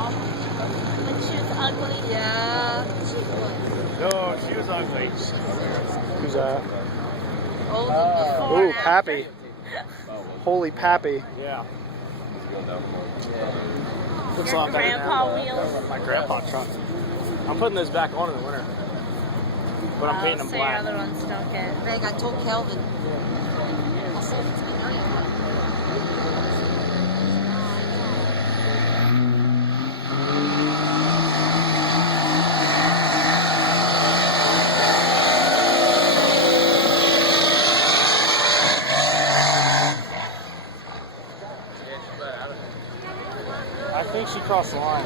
But she was ugly. Yeah. No, she was ugly. Who's that? Before Ooh, and Pappy. Holy Pappy. Yeah. Looks a lot better Grandpa now. wheels. My grandpa truck. I'm putting this back on in the winter. But I'm painting them So your black. other ones don't get. Meg, I told Kelvin. I'll see if it's getting ready. I think she crossed the line.